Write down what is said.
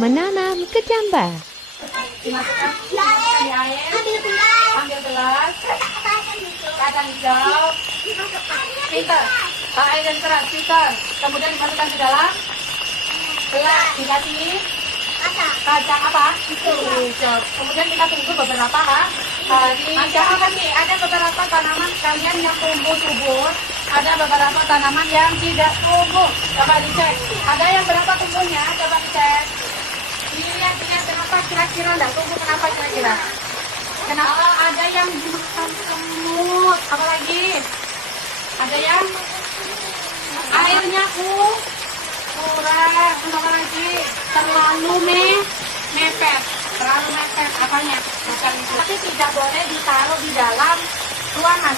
menanam kecambah. Dimasukkan di air, ambil gelas, kacang hijau, pinter, air dan keras, pinter. Kemudian dimasukkan ke dalam gelas, dikasih kacang apa? Hijau. Kemudian kita tunggu beberapa hari. Jangan kasih, ada beberapa tanaman kalian yang tumbuh subur, ada beberapa tanaman yang tidak tumbuh. Coba dicek. Ada yang berapa tumbuhnya? Coba dicek. Lihat kenapa kira-kira enggak tumbuh, kenapa kira-kira? Kenapa ada yang dimakan semut? Apalagi? Ada yang airnya kurang, apa lagi? Terlalu mepet. Terlalu mepet apanya? Tapi tidak boleh ditaruh di dalam ruangan.